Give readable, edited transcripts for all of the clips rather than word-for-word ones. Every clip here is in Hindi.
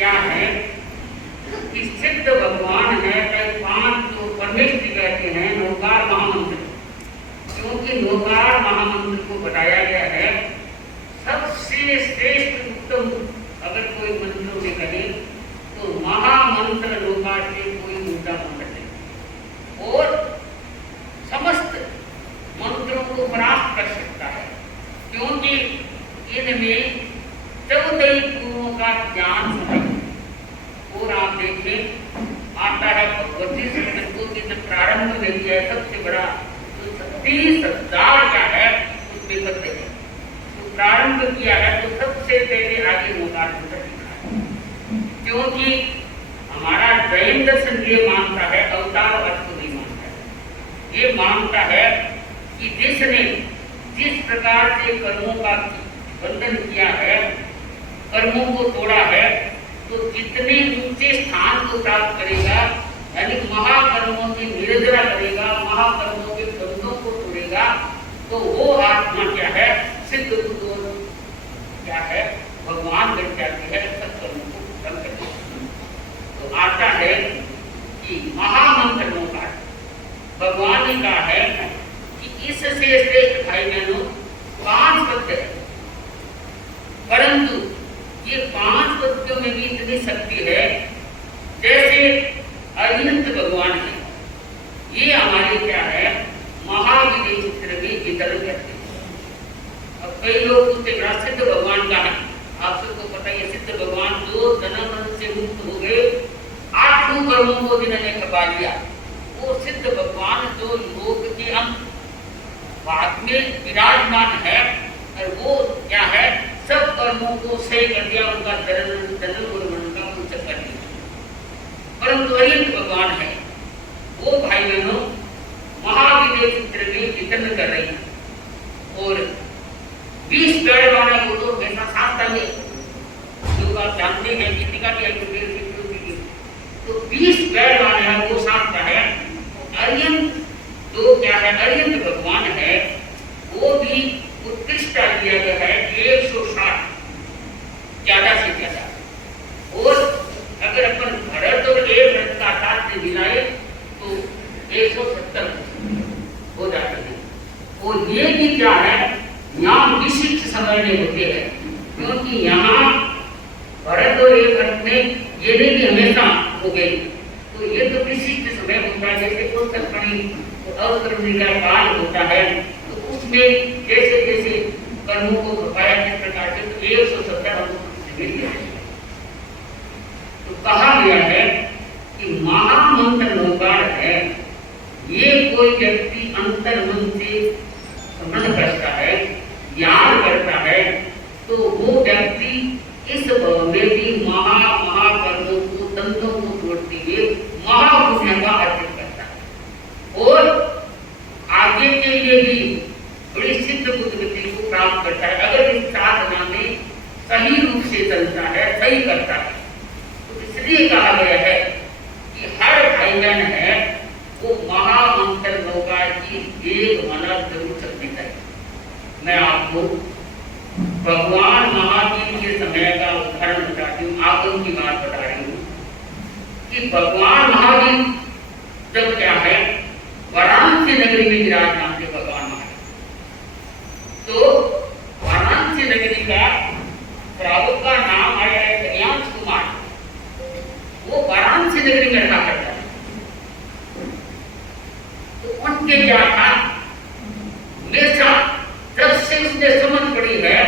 क्या है कि सिद्ध भगवान है, पांच जो परमेश्वर कहते हैं नौकार महामंत्र, क्योंकि नौकार महामंत्र को बताया गया है सबसे श्रेष्ठ उत्तम। अगर कोई मंत्रों में कहे तो महामंत्र नौकार से कोई ऊंचा मंत्र नहीं, और समस्त मंत्रों को प्राप्त कर सकता है, क्योंकि इनमें 14 गुणों का ज्ञान है। और आप देखें आता है भगवती को प्रारंभ में दिया है सबसे बड़ा तो 30,000 क्या है उसमें करते हैं, तो प्रारंभ किया है तो सबसे पहले आगे नौकार मंत्र लिखा है, क्योंकि हमारा जैन दर्शन ये मानता है, अवतार अर्थ को नहीं मानता है। ये मानता है कि जिसने जिस प्रकार से कर्मों का बंधन किया है, कर्मों को तोड़ा है, तो जितने ऊंचे स्थान को प्राप्त करेगा, यानी महाकर्मों की निर्जरा करेगा, महाकर्मों के बंधनों को तोड़ेगा, तो वो आत्मा क्या है सिद्ध बुद्ध क्या है भगवान बन जाती है, सब कर्मों को खत्म कर देती है। तो आता है कि महामंत्र नौकार भगवान ने कहा है कि इससे श्रेष्ठ भाई बहनों 5 पद है, परंतु ये 5 पद्यों में भी इतनी शक्ति है जैसे अरिहंत भगवान है, ये हमारे क्या है महाविदेह चित्र में वितरण करते हैं। अब कई लोग उससे बड़ा सिद्ध भगवान का है, आप सबको पता है सिद्ध भगवान जो जन्म से मुक्त हो गए, 8 कर्मों को जिन्होंने खपा लिया, वो सिद्ध भगवान जो लोक के अंत बाद में विराजमान है, और वो क्या है सब कर्मों को सही कर दिया, उनका जन्म और मरण का उच्च कर दिया। परंतु अरिहंत भगवान है वो भाई बहनों महाविदेह चित्र में वितरण कर रही है, और 20 पेड़ वाला वो तो ऐसा साथ है जो आप जानते हैं गीतिका की तो 20 पेड़ वाला है वो साथ का है। अरिहंत तो क्या है अरिहंत भगवान है वो भी उत्कृष्ट दिया गया है 160 ज्यादा से ज्यादा, और अगर अपन भरत और एक रथ का साथ में मिलाए तो 170 हो जाते हैं। और ये भी क्या है यहाँ विशिष्ट समय में होते हैं, क्योंकि यहाँ भरत और एक रथ में ये भी हमेशा हो गई, तो ये तो विशिष्ट समय होता है, जैसे अवसर्पणी का काल होता है, तो उसमें जैसे जैसे कर्मों को खपाया किस प्रकार से तो 170 तो कहा गया है कि महामंत्र नौकार है, ये कोई व्यक्ति अंतर्मन से समझ करता है, ज्ञान करता है, तो वो व्यक्ति इस भव में भी महाकर्मों को तंत्रों को तोड़ते हुए महापुण्य का अर्जन करता है, और आगे के लिए भी बड़ी सिद्ध बुद्धि को प्राप्त करता है। अगर इस साधना में सही रूप से चलता है, सही करता है, तो इसलिए कहा गया है कि हर भाई बहन है वो महामंत्र नौकार की एक माला जरूर चलनी चाहिए। मैं आपको भगवान महावीर के समय का उदाहरण बताती हूँ, आगम की बात बता रही हूँ कि भगवान महावीर जब क्या है वाराणसी नगरी में विराजमान थे भगवान महावीर, तो वाराणसी नगरी का प्रभु का नाम आया है कन्यांश कुमार, वो वाराणसी नगरी में रहा करता है। तो उनके क्या था हमेशा जब से उसने समझ पड़ी है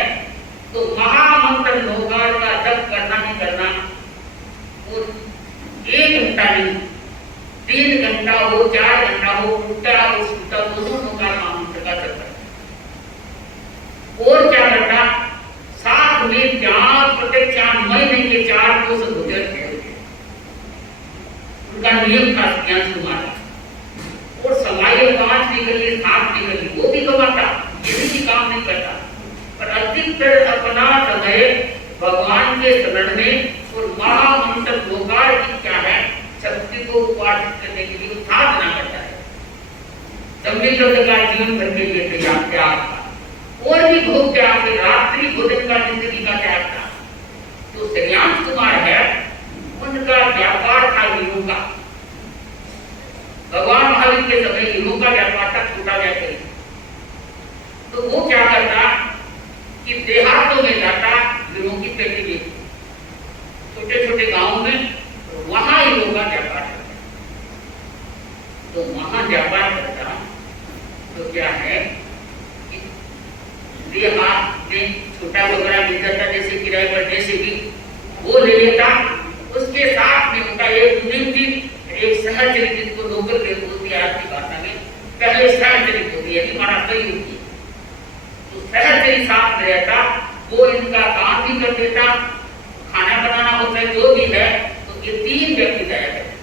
तो महामंत्र नौकार का जप करना ही करना, वो 1 घंटा नहीं 3 घंटा हो 4 घंटा हो उल्टा हो सीधा दोनों नौकार महामंत्र का जप करना। और क्या करता साथ में 4 प्रत्येक महीने के 4 कोष भोजन थे, उनका नियम था ज्ञान कुमार, और समाये 5 निकली 7 निकली वो भी कमाता, ये भी काम नहीं करता, पर अधिकतर अपना समय भगवान के स्मरण में और महामंत्र नौकार की क्या है शक्ति को उपार्जित करने के लिए साधना करता है। जब का जीवन भर के लिए त्याग था, और भी भोग त्याग, रात्रि भोजन का जिंदगी का त्याग था। तो श्रेयांश कुमार है हीरों का। भगवान महावीर के समय हीरों का व्यापार था, छूटा गया कहीं। तो वो क्या करता कि देहातों में जाता, हीरों की पेटी बेचती, छोटे छोटे गांवों में, वहां हीरों का व्यापार करता। तो वहां व्यापार करता तो क्या है कि देहात में छोटा वगैरह मिल जाता, जैसे किराए पर, जैसे भी वो ले लेता। उसके साथ में उनका एक निजी एक सहचरी, जिसको लोकल बोलती है आज की भाषा में, पहले सहचरी होती है, महाराष्ट्र ही होती है। तो सहचरी साथ में रहता, वो इनका काम भी कर देता, खाना बनाना होता है, जो भी है। तो ये 3 व्यक्ति जाया करते।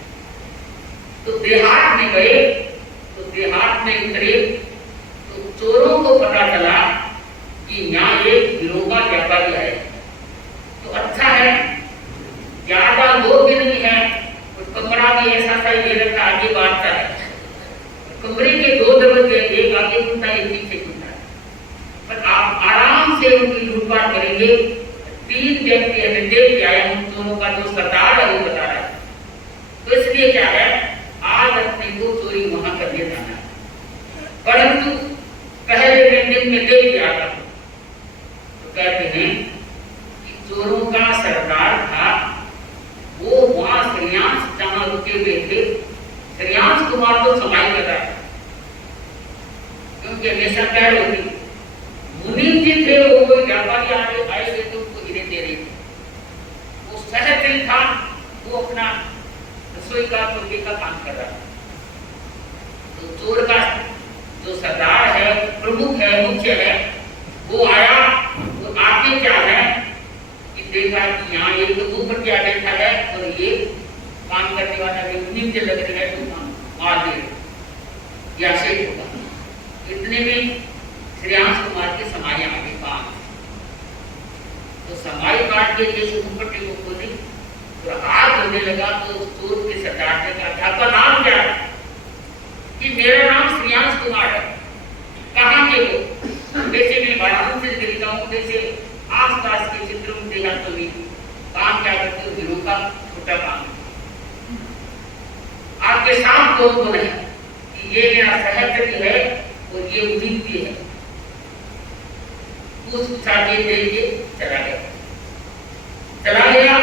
तो देहात में गए, तो देहात में उतरे, तो चोरों को पता चला कि यहाँ एक हीरो का व्यापारी है। तो अच्छा है, ज्यादा लोग भी नहीं है, और कमरा भी ऐसा सा ही रखा, आगे बांटता है। कमरे के 2 दरवाजे, एक आगे खुलता है, एक पीछे खुलता है। पर आप आराम से उनकी लूटपाट करेंगे। 3 व्यक्ति हमें देख के आए, उन दोनों का जो सरदार है वो बता रहा है। तो इसलिए क्या है, आज अपने को चोरी वहां करने जाना है, परंतु पहले दिन में देख के आता हूं। तो कहते हैं कि चोरों का सरदार था, वो वहां श्रेयांश जहां रुके हुए थे, श्रेयांश कुमार तो समाई कर रहा है, क्योंकि हमेशा पैर होती। मुनीम जी थे, वो कोई व्यापारी आए हुए थे, उनको हीरे दे रहे थे। वो सहचरी था, वो अपना रसोई का चौके का काम कर रहा था। तो चोर का जो सरदार है, प्रमुख है, मुख्य है, वो आया। तो आगे क्या है कि देखा कि यहाँ एक ऊपर क्या बैठा है, और ये काम करने वाला नीचे लग रही है, तो मार दे या शेख होगा। इतने में श्रेयांश कुमार की समाई आगे काम। तो समाई काट के जैसे दुपट्टे को खोली, तो हाथ होने लगा। तो चोर के सरदार ने कहा, आपका नाम क्या है? कि मेरा नाम श्रेयांश कुमार है। कहाँ के हो? जैसे मैं वाराणसी से गिरता हूँ, जैसे आसपास के क्षेत्रों में देहातों में काम क्या करते हो, हीरों का छोटा काम। आपके साथ कौन है? कि ये मेरा सहचरी है और ये उम्मीद भी है। पूछा दे के चला गया।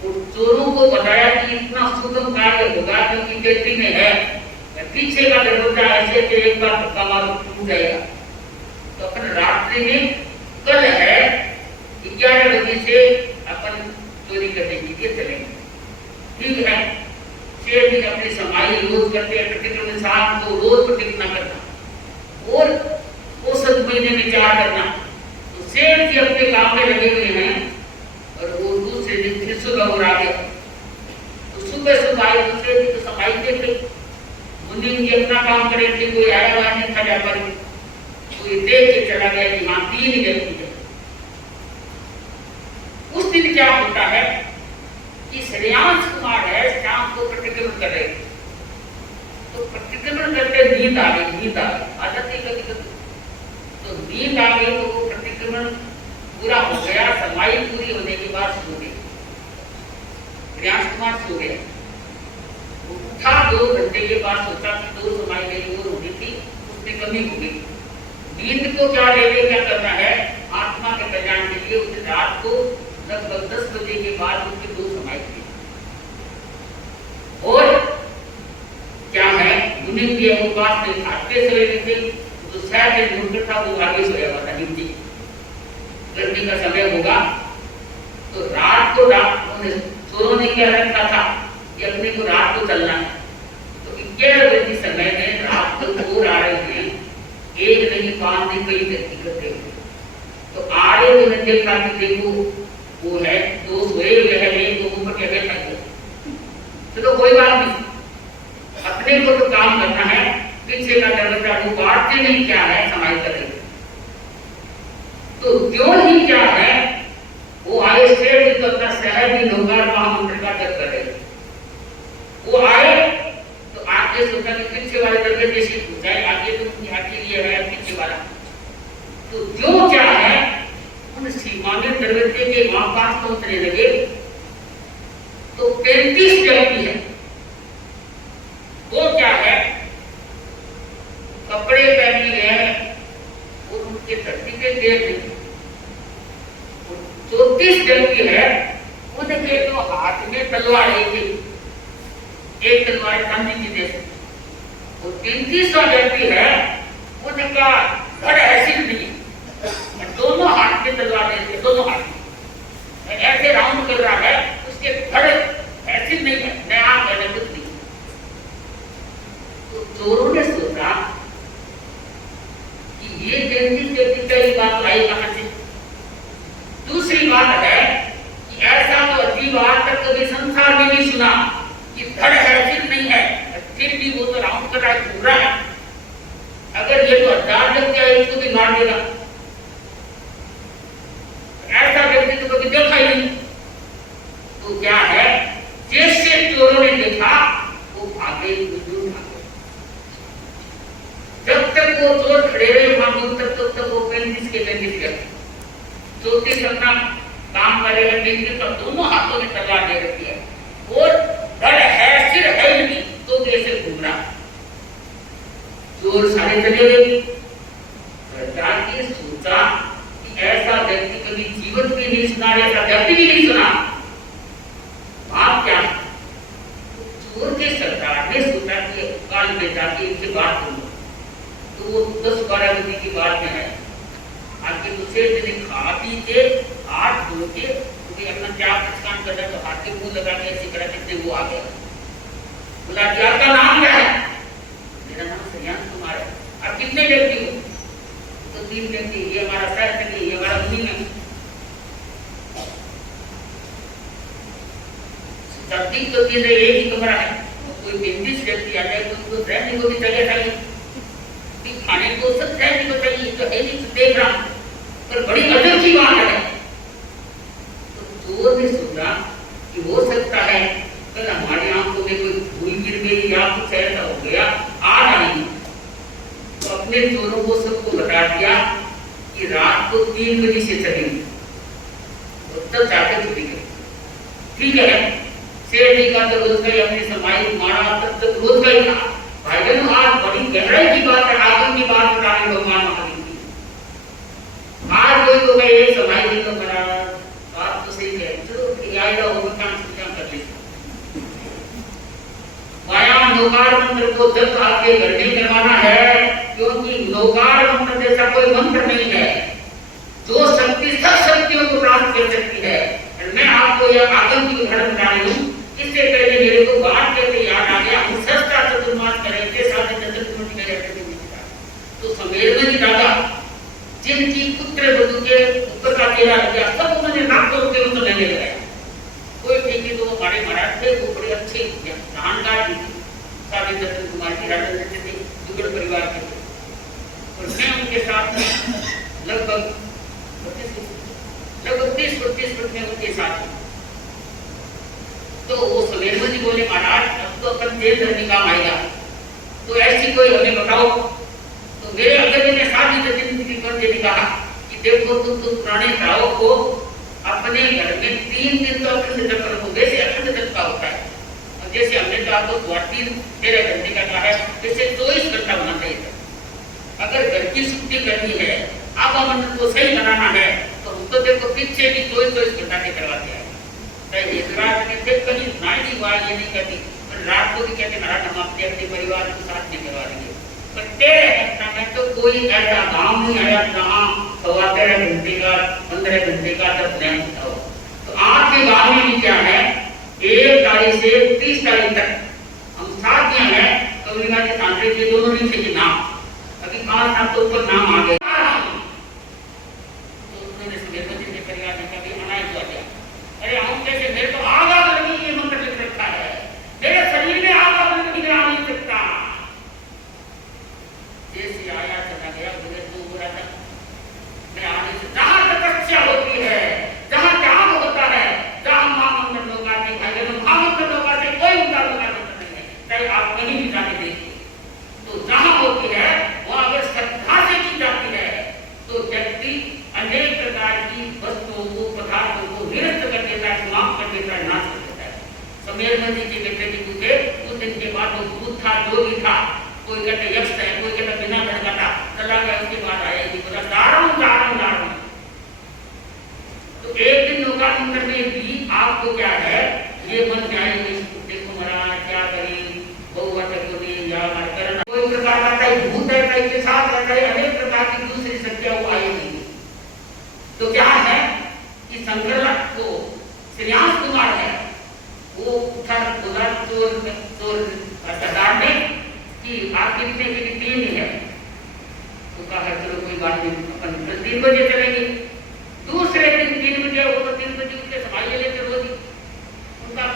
और चोरों को बताया कि इतना सुगम कार्य होगा, क्योंकि खेती में है, पीछे का दरवाजा ऐसे कि एक बार धक्का मारो टूट जाएगा। तो अपन रात्रि में, कल है 11 बजे से अपन चोरी करने के लिए चलेंगे, ठीक है। 6 दिन अपनी समाई रोज करते हैं, प्रतिक्रमण शाम को रोज प्रतिक्रमण करना, और औसत महीने में 4 करना। तो सेठ जी अपने काम में लगे हुए हैं, और वो दूसरे दिन फिर सुबह उड़ा गया। तो सुबह आए दूसरे दिन, तो समाई देखे, मुनीम जी अपना काम करे थे, कोई आया हुआ नहीं था व्यापारी। कोई देख के चला गया कि वहां 3 व्यक्ति है। उस दिन क्या होता है कि श्रेयांश कुमार है, शाम को प्रतिक्रमण कर रहे थे। तो प्रतिक्रमण करते नींद आ गई, आदत ही कभी कभी। तो नींद आ गई, तो वो प्रतिक्रमण पूरा हो गया, समाई पूरी होने के बाद सो गए। श्रेयांश कुमार सो गया, उठा 2 घंटे के बाद, सोचा कि 2 समाई मेरी और होनी थी, उसमें कमी हो गई। नींद को क्या लेके क्या करना है, आत्मा के कल्याण के लिए। उस रात को लगभग 10 बजे के बाद उसकी 2 समाई थी। और क्या है, मुनीम जी वो बात नहीं खाते सोए थे, तो शायद मुंडर था वो आगे सोया हुआ था। हिंदी गर्मी का समय होगा, तो रात को चोरों ने क्या रखा था कि अपने को रात को चलना है। तो 11 बजे समय में रात को चोर आ रहे हैं, एक नहीं 5 नहीं, कई व्यक्ति करते हुए। तो आ रहे हुए ने देखा कि देखो वो है, 2 सोए हुए हैं, एक तो ऊपर के बैठा है। तो कोई बात नहीं, अपने को तो काम करना है। पीछे का दरवाजा वो बांटते नहीं, क्या है समाई करेंगे। तो क्यों ही क्या है, वो आए सेठ, तो अपना शहर भी लोगार महामंत्र का जप कर रहे। वो आए तो आगे सोचा कि पीछे वाले दरवाजे से घुस जाए, आगे तो उनकी आगे ये है पीछे वाला। तो जो क्या है, उन सीमांत दरवाजे के वहां पास पहुंचने लगे। तो 35 व्यक्ति है, हाथ में तलवार एक तलवार गांधी जी जैसे। वो 33वां व्यक्ति है, वो जिसका धड़ ऐसी नहीं, दोनों हाथ में तलवार लेके, दोनों हाथ में ऐसे राउंड कर रहा है, उसके धड़ ऐसी नहीं है, नया मैंने कुछ नहीं। तो चोरों ने सोचा कि ये 33 व्यक्ति का ही बात आई कहां से। दूसरी बात है कि ऐसा तो अजीब आज तक कभी संसार में नहीं सुना कि धड़ है सिर नहीं है, फिर भी वो तो राउंड कर रहा है, घूम रहा है। अगर ये तो 1000 लग जाए इसको भी मार देगा, ऐसा व्यक्ति तो कभी देखा ही नहीं। तो क्या है, जैसे चोरों ने देखा वो भागे, जब तक वो चोर खड़े रहे वहां तब तक वो 35 के 35 गए। चौथी अपना काम कर रहे हैं, तो दोनों हाथों में तलवार दे रखी है और धड़ है सिर है नहीं, तो कैसे घूम रहा। चोर सारे चले गए। सरकार ने सोचा कि ऐसा व्यक्ति कभी जीवन भी नहीं सुना, ऐसा व्यक्ति भी नहीं सुना। आप क्या, चोर के सरकार ने सोचा कि काल में जाके इनसे बात करूं। तो वो 10-12 बजे की बात में है, आगे दूसरे दिन खा पी के हाथ धो के अपना क्या पहचान कर रहा, तो हाथ के मुंह लगा के ऐसी करा कितने वो आ गया। बोला कि आपका नाम क्या है? मेरा नाम श्रेयांश कुमार है। आप कितने व्यक्ति हो? तो 3 व्यक्ति, ये हमारा सहयोगी, ये हमारा मुनीम है। सबकी तो 3 एक ही कमरा है, कोई 35 व्यक्ति आ जाए तो उनको रहने को भी जगह चाहिए, खाने को सब चाहिए को चाहिए, तो है नहीं देख रहा। पर बड़ी अजब की बात है, तो चोर ने सोचा कि हो सकता है कल हमारी आंखों में कोई धूल गिर गई या कुछ ऐसा हो गया, आज आएगी। तो अपने चोरों को सबको बता दिया कि रात को 3 बजे से चलेंगे, तो तब जाकर छुट्टी गई। ठीक है, शेर जी का तो रोज का अपनी समाई मारा, तब तक रोज का ही था। भाई बहन, आज बड़ी गहराई की बात है, आगम की बात बता रहे भगवान महावीर की। आज कोई तो गए समाई जी को करा, बात तो सही है, चलो आएगा वो भी काम कर ले। व्यायाम नौकार मंत्र को जब आपके घर में करवाना है, क्योंकि नौकार मंत्र जैसा कोई मंत्र नहीं है जो शक्ति सब शक्तियों को प्राप्त कर सकती है। मैं आपको यह आगम की उदाहरण बता रही हूँ। इससे पहले मेरे को बात करके याद आ गया, हम सस्ता चतुर्मास करेंगे, साथ ही चतुर्मुखी करेंगे। तो समेरवन दादा जिनकी पुत्र वधु के ऊपर का चेहरा लग गया, सब उन्होंने लाखों रुपये उनको लेने लगाया। कोई ठीक है, तो वो हमारे महाराज थे, वो बड़े अच्छे जानकार भी थे, साथ ही दर्शन कुमार की राजा थे, जुगड़ परिवार के थे। और मैं उनके साथ लगभग 30-32 फुट में उनके साथ। तो वो समेरवन जी बोले, महाराज अब तो अपन जेल धरने काम आएगा, तो ऐसी कोई हमें बताओ। तो मेरे अग्रज ने साथ ही जी कहा कि देखो तुम तो पुराने ग्राहक को अपने घर में 3 दिन तो अखंड जप रखो, जैसे अखंड जप का होता है। और जैसे हमने तो आपको 13 घंटे का कहा है, जैसे 24 घंटा होना चाहिए। अगर घर की छुट्टी करनी है, आवागमन को सही बनाना है, तो हम तो देखो पीछे भी 24 घंटा के करवाते हैं। रात में थे कभी नाई बात ये नहीं कहती, रात को भी कहते महाराज हम अपने परिवार के साथ नहीं करवा देंगे। पर 13 घंटा में तो कोई ऐसा गांव नहीं आया जहाँ 13.5 घंटे का 15 घंटे का जब नहीं हो। तो आपके गांव में भी क्या है, 1 तारीख से 30 तारीख तक हम साथ में हैं। कबीरा के तांत्रिक के दोनों नहीं थे नाम, अभी 5 साल तो ऊपर नाम आ गए। तो उन्होंने समेरवन जी परिवार ने कभी अनाज हुआ गया, अरे हम कैसे, मेरे को आग लगी, ये मंत्र लिख रखा है, मेरे शरीर में आग लगी, निगरान नहीं सकता। जैसे आया चला गया, मुझे तो बुरा था। मैं आने से जहां तपस्या होती है, जहां त्याग होता है, जहां महामंत्र लोग आते हैं, महामंत्र लोग आते, कोई उनका मंत्र नहीं है, चाहे आप कहीं भी जाके देखिए। तो जहां होती है वहां अगर श्रद्धा से की जाती है, तो व्यक्ति अनेक प्रकार की वस्तुओं को, पदार्थों को निरस्त कर देता है, समाप्त कर देता है, नाश कर देता है। समेरवन जी के बेटे जी पूछे, उस दिन के बाद वो भूत था, जो भी था, कोई कहते यक्ष है, कोई कहता बिना धड़का था, चला गया। उसके बाद आया जी बोला दारुण। तो एक दिन नौका मंदिर में भी आपको क्या है, ये मन में आई कि देखो महाराज क्या करें, बहुवत क्यों नहीं या करना, कोई प्रकार का कई भूत है, कई के साथ रहता है, अनेक प्रकार की दूसरी शक्तियां वो आई नहीं। तो क्या है कि संकल्प को श्रेयांश कुमार है, वो उठा बोला चोर सरदार ने कि आप कितने के लिए 3 है। तो कहा चलो कोई बात नहीं, अपन 3 बजे चलेंगे। दूसरे दिन 3 बजे, वो तो 3 बजे उनके समाई ले लेते रोज ही, उनका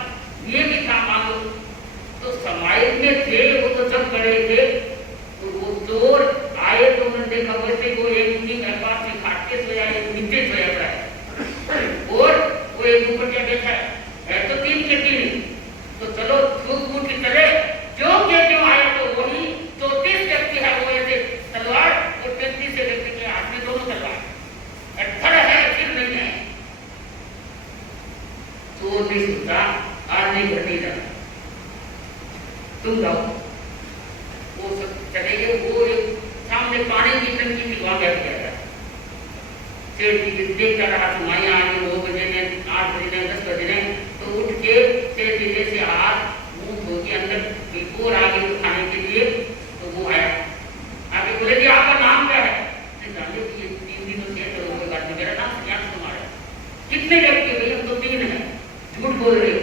ये भी था मांगो। तो समाई में थे वो, तो जब गए थे तो वो चोर आए तो उन्होंने देखा वैसे वो एक उन्हीं के पास में खाटके सोया, एक नीचे सोया पड़ा है, और वो एक ऊपर क्या देखा है तो 3 के 3। तो चलो फूक फूक के चले, जो के जो आए तो वही 34 व्यक्ति है, वो ऐसे तलवार और 33 व्यक्ति के हाथ में दोनों तलवार, खड़ा है फिर नहीं है। तो नहीं सोचा आज नहीं घटी जाता, तुम जाओ। वो सब चले गए। वो एक सामने पानी की टंकी थी, वहां बैठ गया था। सेठ जी देखता रहा, सुनाई आ गई 9 बजे ने, 8 बजे ने, 10 बजे ने, तो उठ के सेठ जी जैसे हाथ मुंह धो के अंदर बिल्कुल आ गई खाने के लिए। तो वो आया आगे बोले जी आपका नाम क्या है? जाने कि 3 दिनों से तो कोई बात नहीं, मेरा नाम श्रेयांश कुमार है। कितने व्यक्ति भाई? हम तो 3 है। झूठ बोल रहे हो?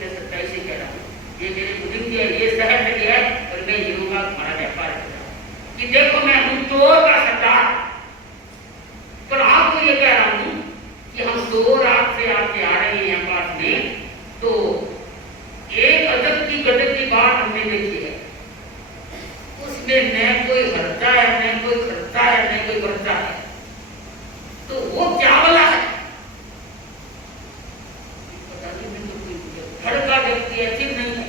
सच्चाई से कह रहा हूँ, ये मेरी बुजुर्ग है, ये शहर में है, और मैं हीरो का हमारा व्यापार कर रहा हूँ कि देखो मैं हूँ चोर का सरदार। पर आपको ये कह रहा हूँ कि हम 2 रात से आपके आ रहे हैं यहाँ पास में, तो एक अजब की गजब की बात हमने देखी है। उसमें न कोई हरता है, न कोई खर्चा है, न कोई बढ़ता है। तो वो क्या वाला है? घर का व्यक्ति है, फिर नहीं है,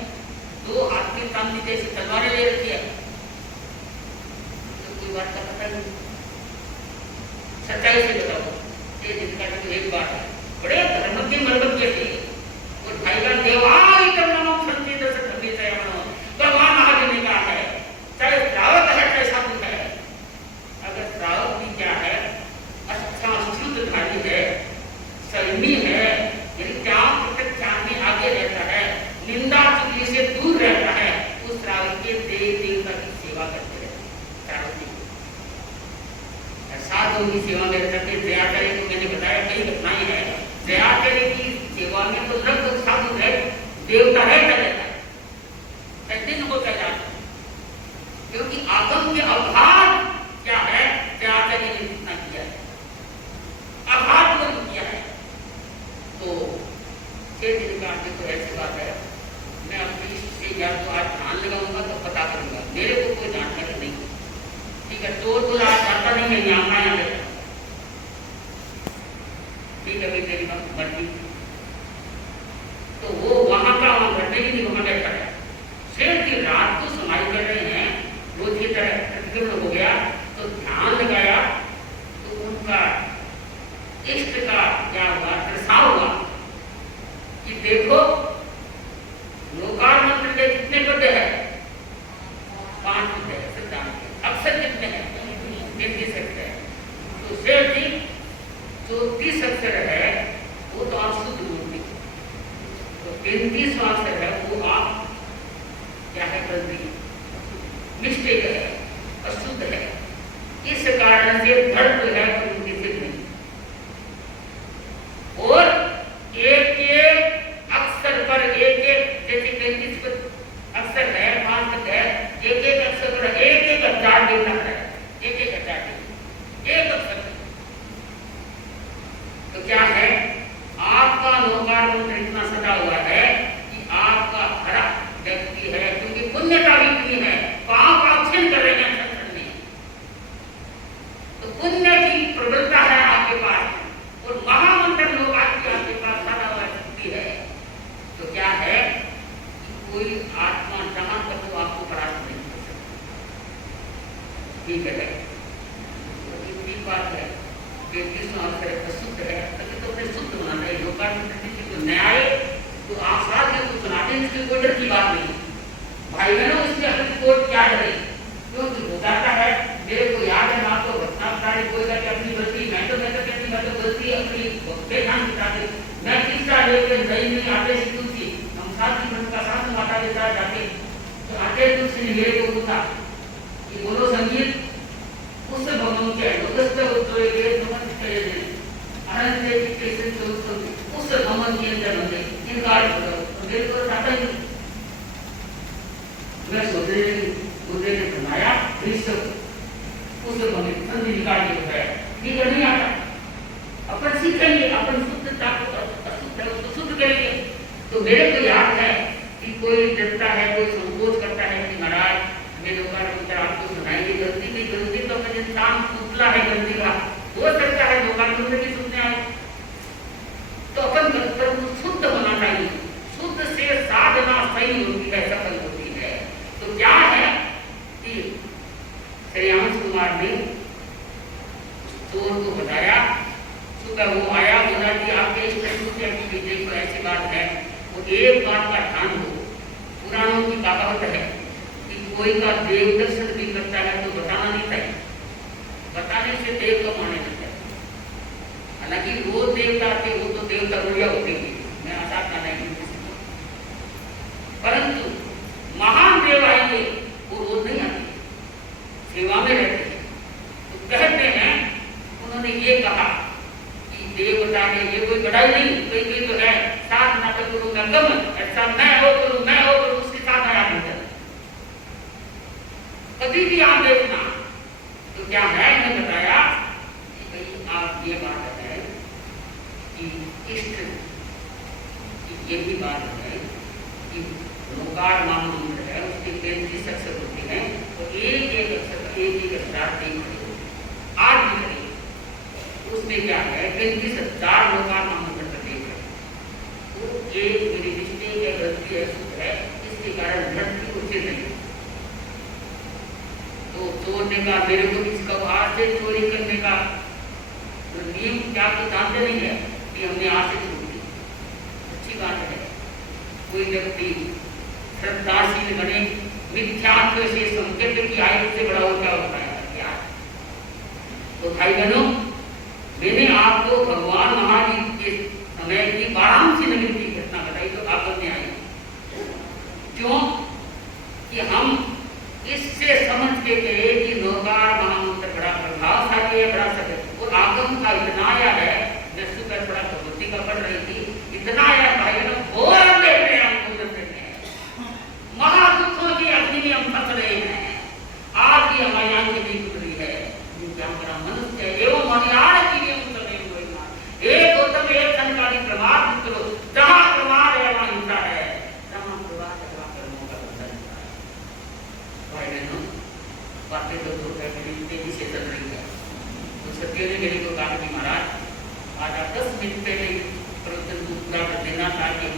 2 हाथ की कांति जैसी तलवारें ले रखी है, तो कोई बात का पता नहीं। सच्चाई से बताओ, ये जिनका तो एक बात है, बड़े धर्म के मर्म के थे, और भाई का देवाई करना संति दस धर्मी तयमनो, भगवान महावीर ने कहा है, चाहे श्रावक है चाहे साधु है, अगर श्रावक भी क्या है, अच्छा शुद्ध धारी है, संयमी है, यदि त्याग त्याग में आगे रहता है, निंदा चुगली से दूर रहता है, उस श्रावक के देव देवता की सेवा करते रहते हैं। साधु की सेवा में रहते दयाचार्य को मैंने बताया कई घटनाएं हैं। दयाचार्य की सेवा में तो लगभग साधु है, देवता रहता रहता है, दिन होता जाता है, क्योंकि आगम के अभाव क्या है, दयाचार्य ने जितना किया है, अभाव को किया है। तो सेठ जी का तो ऐसी बात है, मैं अपनी से या तो आज ध्यान लगाऊंगा तो पता करूंगा, मेरे को कोई जानकारी नहीं, ठीक है। तो आज जाता नहीं है यहाँ आया है, ठीक है भाई तेरी मर्जी। तो वो वहां का वहां घटने की नहीं, वहां बैठा है। सेठ जी रात को समाई कर रहे हैं, रोज की तरह प्रतिक्रमण हो गया, तो ध्यान लगाया, तो उनका इष्ट का क्या हुआ, प्रसाव हुआ कि देखो लोकार मंत्र के कितने पद है? 5 पद है, अक्षर कितने हैं? 33 अक्षर है। तो सेठ जी जो 30 अक्षर है वो तो आप शुद्ध बोलते, तो 33 अक्षर है वो आप क्या है, गलती मिस्टेक है, अशुद्ध है। इस कारण से धर्म है तो उनकी सिद्ध नहीं, और एक एक अक्षर पर एक एक, जैसे 33 अक्षर है, 5 पद है, एक एक अक्षर पर एक एक हजार देता है, एक एक हजार एक अक्षर। तो क्या है, आपका नौकार मंत्र इतना सजा हुआ है कि आपका हरा व्यक्ति है, क्योंकि पुण्य का भी इतनी है, पाप आप छिन कर रहे हैं संसार में, तो पुण्य की प्रबलता है आपके पास, और महामंत्र लोग आपके पास सारा हुआ शक्ति है। तो क्या है कि कोई आत्मा जहां तक तो आपको परास्त नहीं कर सकता, ठीक है। तो इतनी बात है कि अशुद्ध है, तभी तो अपने शुद्ध होना चाहिए। लोकार्पण तो न्याय तो लेकर दही में आटे से तुलसी हम साथ ही का साथ आटा देता है जाके तो आटे तुलसी ने मेरे को पूछा कि बोलो संगीत उस भगवान के अनुगस्त होते हुए नमस्ते दे अनंत के कैसे उस भगवान के अंदर होते इनकार करो तो मेरे को आता ही मैं सोचे बुद्धे ने बनाया विश्व उस भगवान संधि निकाल के है ये नहीं आता अपन सीखेंगे अपन शुद्धता को अशुद्ध उसको शुद्ध करेंगे तो मेरे को याद है कि कोई डरता है कोई संकोच करता है कि महाराज मेरे ऊपर अंतर आपको सुनाएंगे गलती नहीं गलती तो अपने इंसान पुतला है गलती का हो सकता है लोग भी सुनने आए तो अपन शुद्ध होना चाहिए शुद्ध से साधना सही होती है सफल होती है तो क्या है कि श्रेयांश कुमार ने चोर को बताया सुबह वो आया बोला कि आपके इस देखो ऐसी बात है वो एक बात का ध्यान हो पुराणों की कहावत है कि कोई का देव दर्शन भी करता है तो बताना नहीं चाहिए बताने से देव को माने नहीं चाहिए हालांकि वो देवता थे वो तो देवता रोया होते हैं मैं आशा का नहीं परंतु महान देव आएंगे वो रोज नहीं आते सेवा में रहते हैं तो कहते हैं उन्होंने ये कहा देवता ने ये कोई बड़ाई नहीं कोई तो है साथ ना तो करूंगा गम ऐसा मैं हो करूं उसके साथ आया नहीं कभी भी आप देखना तो क्या मैंने बताया कि भाई आप ये बात है कि इष्ट ये भी बात है कि लोकार महामंत्र है उसके 33 अक्षर होते हैं तो एक अक्षर आज भी करेंगे उसमें क्या है 33,000 लोकार महामंत्र प्रत्येक है वो एक मेरी दृष्टि की गलती है सूत्र है इसके कारण धरती उचित नहीं तो चोरने का मेरे को किसका हाथ से चोरी करने का तो नियम क्या तो जानते नहीं है कि हमने हाथ से छोड़ दी अच्छी बात है कोई व्यक्ति श्रद्धाशील बने मिथ्यात्व से संकेत की आयु से बड़ा क्या होता है क्या तो भाई बहनों मैंने आपको भगवान महावीर के समय की वाराणसी नगरी की घटना बताई तो आप में आई क्यों कि हम इससे समझ के गए कि नौकार महामंत्र बड़ा प्रभावशाली है बड़ा सत्य और आगम का इतना आया है जैसे का बड़ा भगवती का पढ़ रही थी इतना आया भाई घोर महादुखों की अग्नि में हम फंस रहे हैं आज भी हमारी आंखें नहीं खुल रही है हमारा मनुष्य एवं मनियार की एक उत्तम एक संकारी प्रमाद करो जहां प्रमाद है वहां हिंसा है जहां प्रवाद है वहां कर्मों का बंधन है भाई बहनों बातें तो दो तेजी से चल रही है तो सत्य ने मेरे को कहा कि महाराज आज आप 10 मिनट पहले प्रवचन को पूरा कर देना ताकि